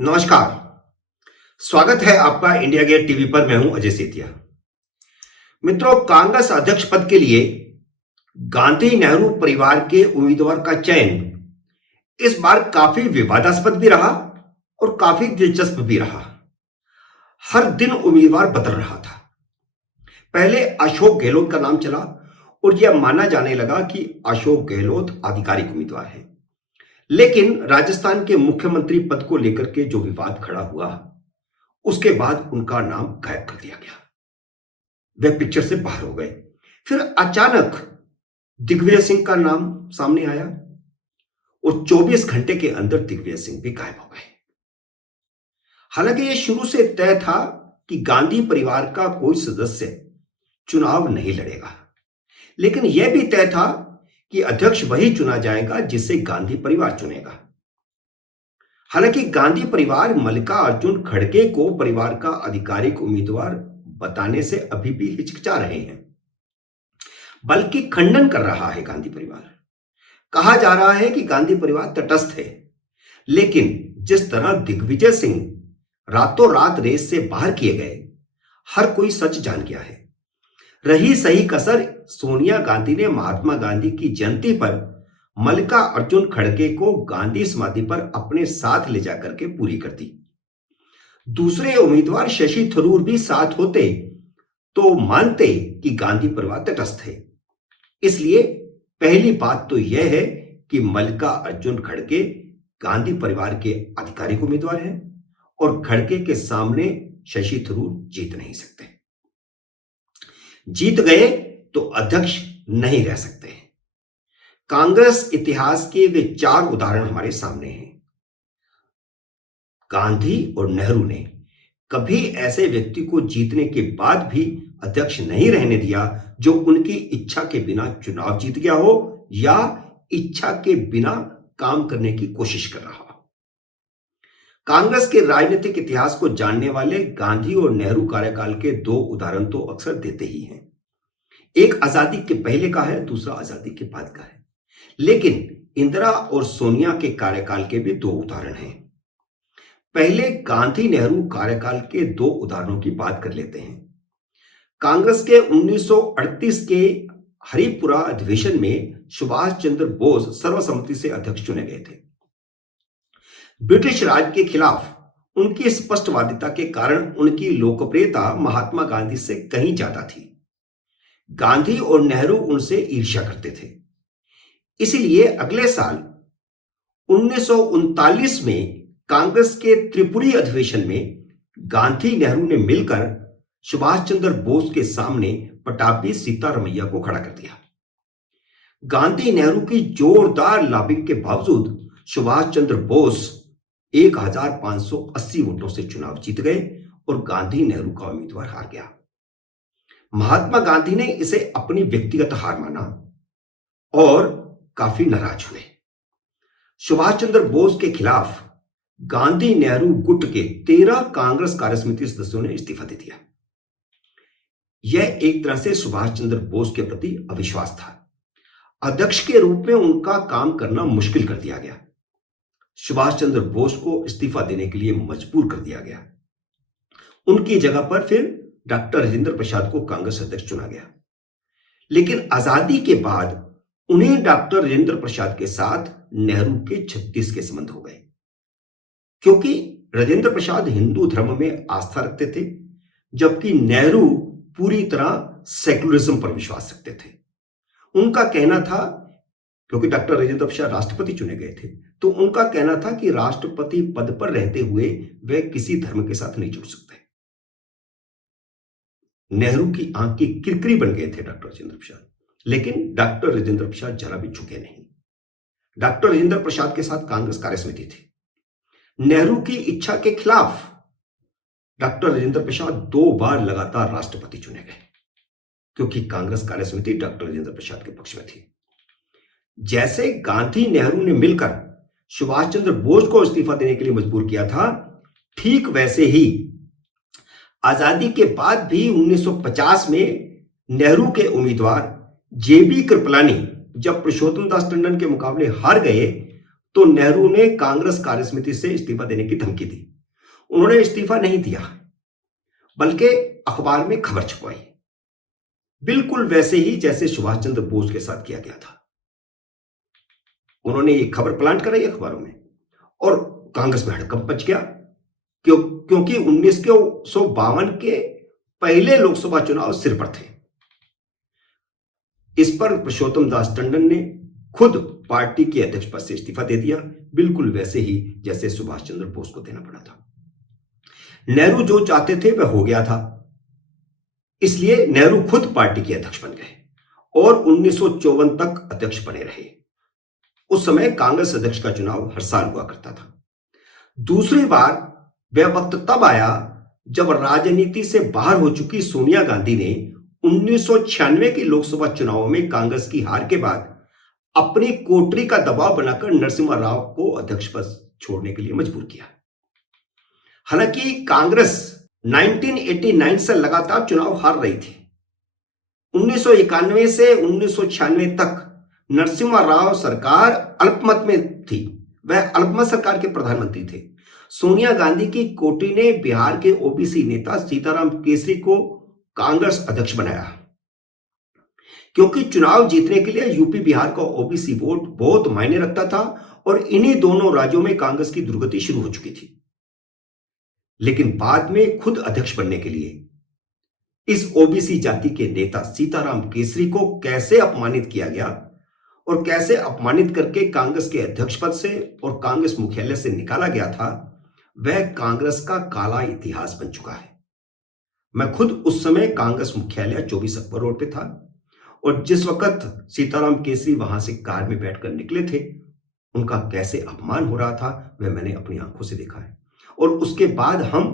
नमस्कार। स्वागत है आपका इंडिया गेट टीवी पर। मैं हूं अजय सेतिया। मित्रों, कांग्रेस अध्यक्ष पद के लिए गांधी नेहरू परिवार के उम्मीदवार का चयन इस बार काफी विवादास्पद भी रहा और काफी दिलचस्प भी रहा। हर दिन उम्मीदवार बदल रहा था। पहले अशोक गहलोत का नाम चला और यह माना जाने लगा कि अशोक गहलोत आधिकारिक उम्मीदवार है। लेकिन राजस्थान के मुख्यमंत्री पद को लेकर के जो विवाद खड़ा हुआ, उसके बाद उनका नाम गायब कर दिया गया। वे पिक्चर से बाहर हो गए। फिर अचानक दिग्विजय सिंह का नाम सामने आया और 24 घंटे के अंदर दिग्विजय सिंह भी गायब हो गए। हालांकि यह शुरू से तय था कि गांधी परिवार का कोई सदस्य चुनाव नहीं लड़ेगा, लेकिन यह भी तय था कि अध्यक्ष वही चुना जाएगा जिसे गांधी परिवार चुनेगा। हालांकि गांधी परिवार मल्लिकार्जुन खड़गे को परिवार का आधिकारिक उम्मीदवार बताने से अभी भी हिचकिचा रहे हैं, बल्कि खंडन कर रहा है गांधी परिवार। कहा जा रहा है कि गांधी परिवार तटस्थ है, लेकिन जिस तरह दिग्विजय सिंह रातों रात रेस से बाहर किए गए, हर कोई सच जान गया है। रही सही कसर सोनिया गांधी ने महात्मा गांधी की जयंती पर मल्लिकार्जुन खड़गे को गांधी समाधि पर अपने साथ ले जाकर के पूरी कर दी। दूसरे उम्मीदवार शशि थरूर भी साथ होते तो मानते कि गांधी परिवार तटस्थ है। इसलिए पहली बात तो यह है कि मल्लिकार्जुन खड़गे गांधी परिवार के आधिकारिक उम्मीदवार हैं और खड़गे के सामने शशि थरूर जीत नहीं सकते। जीत गए तो अध्यक्ष नहीं रह सकते। कांग्रेस इतिहास के वे 4 उदाहरण हमारे सामने हैं। गांधी और नेहरू ने कभी ऐसे व्यक्ति को जीतने के बाद भी अध्यक्ष नहीं रहने दिया जो उनकी इच्छा के बिना चुनाव जीत गया हो या इच्छा के बिना काम करने की कोशिश कर रहा हो। कांग्रेस के राजनीतिक इतिहास को जानने वाले गांधी और नेहरू कार्यकाल के 2 उदाहरण तो अक्सर देते ही हैं। एक आजादी के पहले का है, दूसरा आजादी के बाद का है। लेकिन इंदिरा और सोनिया के कार्यकाल के भी 2 उदाहरण हैं। पहले गांधी नेहरू कार्यकाल के 2 उदाहरणों की बात कर लेते हैं। कांग्रेस के 1938 के हरिपुरा अधिवेशन में सुभाष चंद्र बोस सर्वसम्मति से अध्यक्ष चुने गए थे। ब्रिटिश राज के खिलाफ उनकी स्पष्टवादिता के कारण उनकी लोकप्रियता महात्मा गांधी से कहीं ज्यादा थी। गांधी और नेहरू उनसे ईर्ष्या करते थे। इसीलिए अगले साल 1939 में कांग्रेस के त्रिपुरी अधिवेशन में गांधी नेहरू ने मिलकर सुभाष चंद्र बोस के सामने पटाभी सीतारमैया को खड़ा कर दिया। गांधी नेहरू की जोरदार लॉबिंग के बावजूद सुभाष चंद्र बोस 1580 वोटों से चुनाव जीत गए और गांधी नेहरू का उम्मीदवार हार गया। महात्मा गांधी ने इसे अपनी व्यक्तिगत हार माना और काफी नाराज हुए। सुभाष चंद्र बोस के खिलाफ गांधी नेहरू गुट के 13 कांग्रेस कार्यसमिति सदस्यों ने इस्तीफा दे दिया। यह एक तरह से सुभाष चंद्र बोस के प्रति अविश्वास था। अध्यक्ष के रूप में उनका काम करना मुश्किल कर दिया गया। सुभाष चंद्र बोस को इस्तीफा देने के लिए मजबूर कर दिया गया। उनकी जगह पर फिर डॉक्टर राजेंद्र प्रसाद को कांग्रेस अध्यक्ष चुना गया। लेकिन आजादी के बाद उन्हें डॉक्टर राजेंद्र प्रसाद के साथ नेहरू के 36 के संबंध हो गए, क्योंकि राजेंद्र प्रसाद हिंदू धर्म में आस्था रखते थे, जबकि नेहरू पूरी तरह सेकुलरिज्म पर विश्वास रखते थे। उनका कहना था, क्योंकि डॉक्टर राजेंद्र प्रसाद राष्ट्रपति चुने गए थे, तो उनका कहना था कि राष्ट्रपति पद पर रहते हुए वे किसी धर्म के साथ नहीं जुड़ सकते। नेहरू की आंख की किरकिरी बन गए थे डॉक्टर राजेंद्र प्रसाद, लेकिन डॉक्टर राजेंद्र प्रसाद जरा भी झुके नहीं। डॉक्टर राजेंद्र प्रसाद के साथ कांग्रेस कार्यसमिति थी। नेहरू की इच्छा के खिलाफ डॉक्टर राजेंद्र प्रसाद 2 बार लगातार राष्ट्रपति चुने गए, क्योंकि कांग्रेस कार्यसमिति डॉक्टर राजेंद्र प्रसाद के पक्ष में थी। जैसे गांधी नेहरू ने मिलकर सुभाष चंद्र बोस को इस्तीफा देने के लिए मजबूर किया था, ठीक वैसे ही आजादी के बाद भी 1950 में नेहरू के उम्मीदवार जेबी कृपलानी जब पुरुषोत्तम दास टंडन के मुकाबले हार गए, तो नेहरू ने कांग्रेस कार्यसमिति से इस्तीफा देने की धमकी दी। उन्होंने इस्तीफा नहीं दिया, बल्कि अखबार में खबर छपवाई, बिल्कुल वैसे ही जैसे सुभाष चंद्र बोस के साथ किया गया था। उन्होंने ये खबर प्लांट कराई अखबारों में और कांग्रेस में हड़कंप मच गया, क्योंकि 1952 के पहले लोकसभा चुनाव सिर पर थे। इस पर पुरुषोत्तम दास टंडन ने खुद पार्टी के अध्यक्ष पद से इस्तीफा दे दिया, बिल्कुल वैसे ही जैसे सुभाष चंद्र बोस को देना पड़ा था। नेहरू जो चाहते थे वह हो गया था, इसलिए नेहरू खुद पार्टी के अध्यक्ष बन गए और 1954 तक अध्यक्ष बने रहे। उस समय कांग्रेस अध्यक्ष का चुनाव हर साल हुआ करता था। दूसरी बार वह वक्त तब आया जब राजनीति से बाहर हो चुकी सोनिया गांधी ने 1996 के लोकसभा चुनावों में कांग्रेस की हार के बाद अपनी कोटरी का दबाव बनाकर नरसिम्हा राव को अध्यक्ष पद छोड़ने के लिए मजबूर किया। हालांकि कांग्रेस 1989 से लगातार चुनाव हार रही थी। 1991 से 1996 तक नरसिम्हा राव सरकार अल्पमत में थी, वह अल्पमत सरकार के प्रधानमंत्री थे। सोनिया गांधी की कोटरी ने बिहार के ओबीसी नेता सीताराम केसरी को कांग्रेस अध्यक्ष बनाया, क्योंकि चुनाव जीतने के लिए यूपी बिहार का ओबीसी वोट बहुत मायने रखता था और इन्हीं दोनों राज्यों में कांग्रेस की दुर्गति शुरू हो चुकी थी। लेकिन बाद में खुद अध्यक्ष बनने के लिए इस ओबीसी जाति के नेता सीताराम केसरी को कैसे अपमानित किया गया और कैसे अपमानित करके कांग्रेस के अध्यक्ष पद से और कांग्रेस मुख्यालय से निकाला गया था, वह कांग्रेस का काला इतिहास बन चुका है। मैं खुद उस समय कांग्रेस मुख्यालय 24 अकबर रोड पे था और जिस वक्त सीताराम केसरी वहां से कार में बैठकर निकले थे, उनका कैसे अपमान हो रहा था वह मैंने अपनी आंखों से देखा है। और उसके बाद हम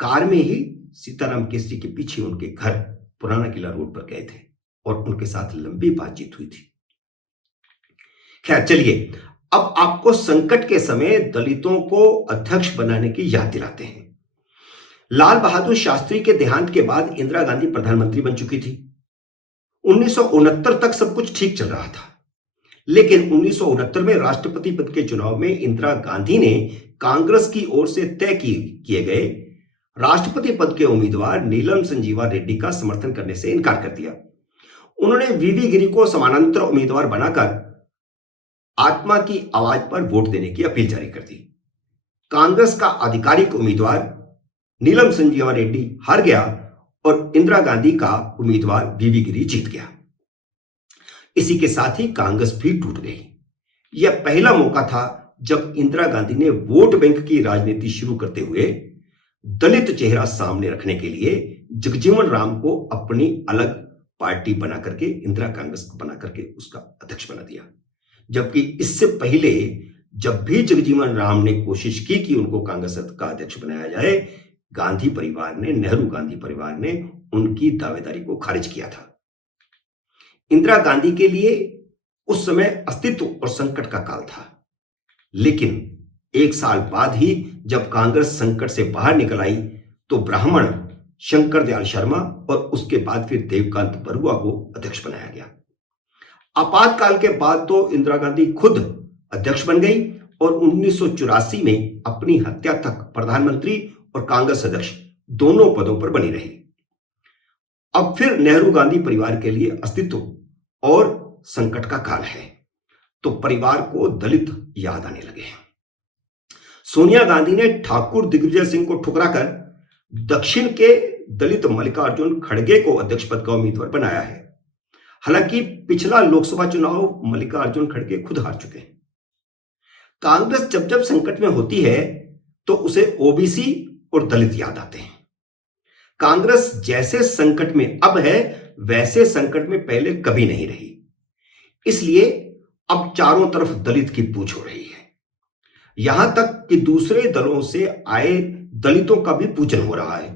कार में ही सीताराम केसरी के पीछे उनके घर पुराना किला रोड पर गए थे और उनके साथ लंबी बातचीत हुई थी। खैर चलिए, अब आपको संकट के समय दलितों को अध्यक्ष बनाने की याद दिलाते हैं। लाल बहादुर शास्त्री के देहांत के बाद इंदिरा गांधी प्रधानमंत्री बन चुकी थी। 1969 तक सब कुछ ठीक चल रहा था, लेकिन 1969 में राष्ट्रपति पद के चुनाव में इंदिरा गांधी ने कांग्रेस की ओर से तय किए गए राष्ट्रपति पद के उम्मीदवार नीलम संजीवा रेड्डी का समर्थन करने से इनकार कर दिया। उन्होंने वीवी गिरी को समानांतर उम्मीदवार बनाकर आत्मा की आवाज पर वोट देने की अपील जारी कर दी। कांग्रेस का आधिकारिक उम्मीदवार नीलम संजीवा रेड्डी हार गया और इंदिरा गांधी का उम्मीदवार वीवी गिरी जीत गया। इसी के साथ ही कांग्रेस भी टूट गई। यह पहला मौका था जब इंदिरा गांधी ने वोट बैंक की राजनीति शुरू करते हुए दलित चेहरा सामने रखने के लिए जगजीवन राम को अपनी अलग पार्टी बना करके इंदिरा कांग्रेस को बना करके उसका अध्यक्ष बना दिया। जबकि इससे पहले जब भी जगजीवन राम ने कोशिश की कि उनको कांग्रेस का अध्यक्ष बनाया जाए, गांधी परिवार ने, नेहरू गांधी परिवार ने उनकी दावेदारी को खारिज किया था। इंदिरा गांधी के लिए उस समय अस्तित्व और संकट का काल था, लेकिन एक साल बाद ही जब कांग्रेस संकट से बाहर निकल आई तो ब्राह्मण शंकर दयाल शर्मा और उसके बाद फिर देवकांत बरुआ को अध्यक्ष बनाया गया। आपातकाल के बाद तो इंदिरा गांधी खुद अध्यक्ष बन गई और 1984 में अपनी हत्या तक प्रधानमंत्री और कांग्रेस अध्यक्ष दोनों पदों पर बनी रही। अब फिर नेहरू गांधी परिवार के लिए अस्तित्व और संकट का काल है, तो परिवार को दलित याद आने लगे। सोनिया गांधी ने ठाकुर दिग्विजय सिंह को ठुकराकर दक्षिण के दलित मल्लिकार्जुन खड़गे को अध्यक्ष पद का उम्मीदवार बनाया है। हालांकि पिछला लोकसभा चुनाव मल्लिकार्जुन खड़गे खुद हार चुके हैं। कांग्रेस जब जब संकट में होती है तो उसे ओबीसी और दलित याद आते हैं। कांग्रेस जैसे संकट में अब है वैसे संकट में पहले कभी नहीं रही, इसलिए अब चारों तरफ दलित की पूछ हो रही है। यहां तक कि दूसरे दलों से आए दलितों का भी पूजन हो रहा है।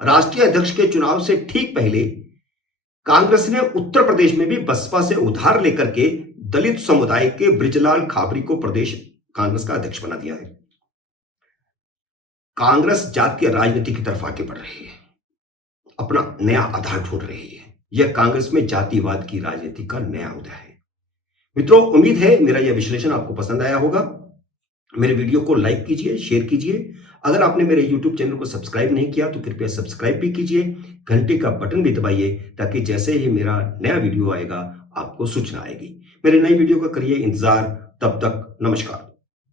राष्ट्रीय अध्यक्ष के चुनाव से ठीक पहले कांग्रेस ने उत्तर प्रदेश में भी बसपा से उधार लेकर के दलित समुदाय के बृजलाल खाबरी को प्रदेश कांग्रेस का अध्यक्ष बना दिया है। कांग्रेस जातीय राजनीति की तरफ आगे बढ़ रही है, अपना नया आधार ढूंढ रही है। यह कांग्रेस में जातिवाद की राजनीति का नया उदय है। मित्रों, उम्मीद है मेरा यह विश्लेषण आपको पसंद आया होगा। मेरे वीडियो को लाइक कीजिए, शेयर कीजिए। अगर आपने मेरे YouTube चैनल को सब्सक्राइब नहीं किया तो कृपया सब्सक्राइब भी कीजिए, घंटे का बटन भी दबाइए ताकि जैसे ही मेरा नया वीडियो आएगा आपको सूचना आएगी। मेरे नई वीडियो का करिए इंतजार। तब तक नमस्कार।